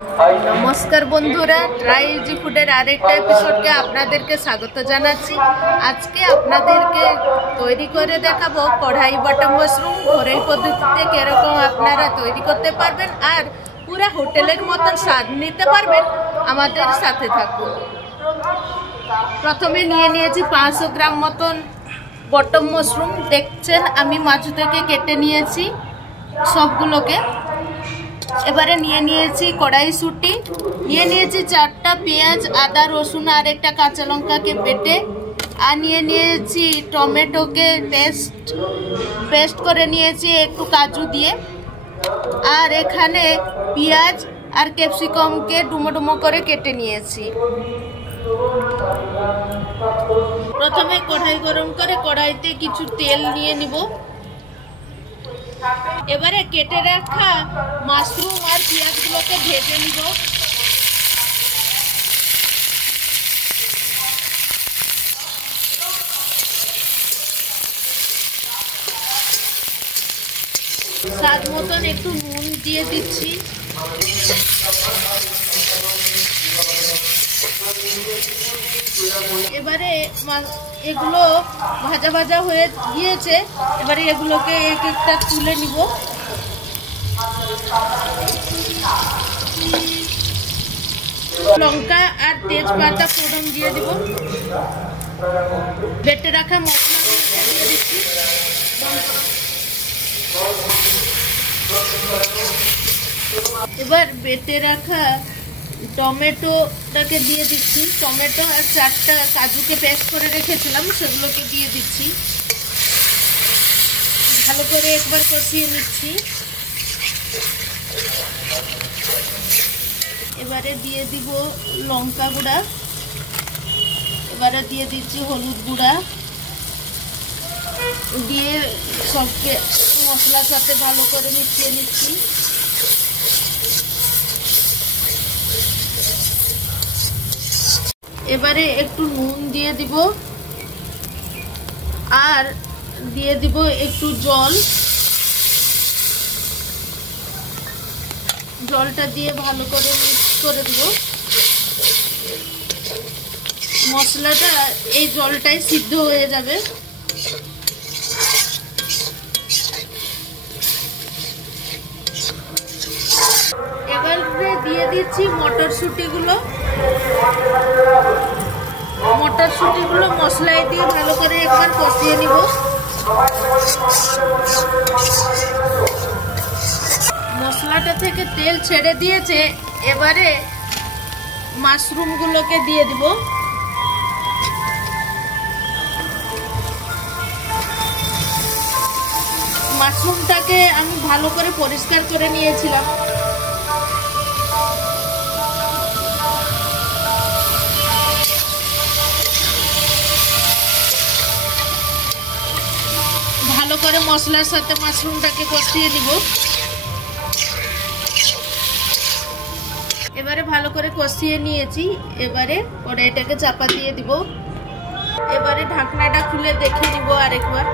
নমস্কার বন্ধুরা, try easy ফুডের আরেকটা এপিসোডকে আপনাদেরকে স্বাগত জানাচ্ছি। আজকে আপনাদেরকে তৈরি করে দেখাবো কড়াই বাটার মাশরুম। ঘরোয়া পদ্ধতিতে কিরকম আপনারা তৈরি করতে পারবেন আর পুরো হোটেলের মতন স্বাদ নিতে পারবেন, আমাদের সাথে থাকুন। প্রথমে নিয়ে নিয়েছি 500 গ্রাম মতন বটম মাশরুম। দেখছেন আমি মাছ থেকে কেটে নিয়েছি সবগুলোকে। এবারে নিয়ে নিয়েছি কড়াইশুঁটি, নিয়ে নিয়েছি 4টা পেঁয়াজ, আদা রসুন আর একটা কাঁচা লঙ্কাকে বেটে, আর নিয়ে নিয়েছি টমেটোকে পেস্ট করে নিয়েছি একটু কাজু দিয়ে, আর এখানে পেঁয়াজ আর ক্যাপসিকামকে ডুমো ডুমো করে কেটে নিয়েছি। প্রথমে কড়াই গরম করে কড়াইতে কিছু তেল নিয়ে নিব। এবারে কেটে রাখা মাশরুম আর পেঁয়াজগুলোকে ভেজে নিব। স্বাদ মতন একটু নুন দিয়ে দিচ্ছি। এবারে এগুলো ভাজা ভাজা হয়ে গিয়েছে, এবারে এগুলোকে এক একটা তুলে নিব। লঙ্কা আর তেজপাতা ফোড়ন দিয়ে দিব। বেটে রাখা মশলাগুলোকে দিয়ে দিচ্ছি। এবার বেটে রাখা টমেটোটাকে দিয়ে দিচ্ছি। টমেটো আর 4টা কাজুকে পেস্ট করে রেখেছিলাম সেগুলোকে দিয়ে দিচ্ছি। ভালো করে একবার কষিয়ে নিচ্ছি। এবারে দিয়ে দিব লঙ্কা গুঁড়া, এবারে দিয়ে দিচ্ছি হলুদ গুঁড়া, দিয়ে সবকে মশলার সাথে ভালো করে মিশিয়ে নিচ্ছি। এবারে একটু নুন দিয়ে দিব আর দিয়ে দিব একটু জলটা দিয়ে ভালো করে মিক্স করে দিব। মশলাটা এই জলটাই সিদ্ধ হয়ে যাবে। এবারে দিয়ে দিচ্ছি মটরশুঁটিগুলো মশলায় দিয়ে ভালো করে একবার কষিয়ে নিব। মশলাটা থেকে তেল ছেড়ে দিয়েছে, এবারে মাশরুমগুলোকে দিয়ে দিব। মাশরুমটাকে আমি ভালো করে পরিষ্কার করে নিয়েছিলাম। ভালো করে মশলার সাথে মাশরুমটাকে কষিয়ে নিব। এবারে ভালো করে কষিয়ে নিয়েছি, এবারে কড়াইটাকে চাপা দিয়ে দিব। এবারে ঢাকনাটা খুলে দেখে নিব আরেকবার।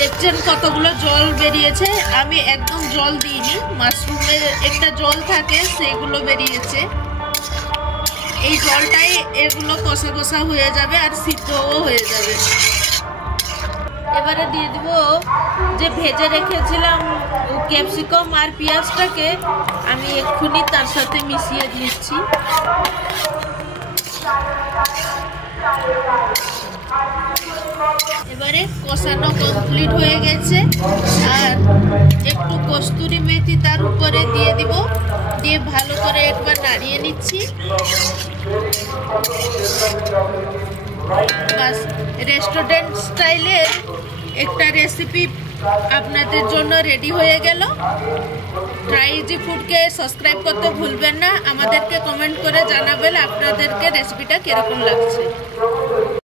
দেখছেন কতগুলো জল বেরিয়েছে, আমি একদম জল দিইনি, মাশরুমের একটা জল থাকে সেগুলো বেরিয়েছে। এই জলটাই এগুলো কষা কষা হয়ে যাবে আর সিদ্ধও হয়ে যাবে। এবারে দিয়ে দিব যে ভেজে রেখেছিলাম ক্যাপসিকাম আর পেঁয়াজটাকে, আমি এক্ষুনি তার সাথে মিশিয়ে দিচ্ছি। এবারে কষানো কমপ্লিট হয়ে গেছে, আর একটু কস্তুরি মেথি তার উপরে দিয়ে দিব, দিয়ে ভালো করে একবার নাড়িয়ে নিচ্ছি। বাস, রেস্টুরেন্ট স্টাইলের একটা রেসিপি আপনাদের জন্য রেডি হয়ে গেল। ট্রাই ইজি ফুডকে সাবস্ক্রাইব করতে ভুলবেন না। আমাদেরকে কমেন্ট করে জানাবেন আপনাদেরকে রেসিপিটা কিরকম লাগছে।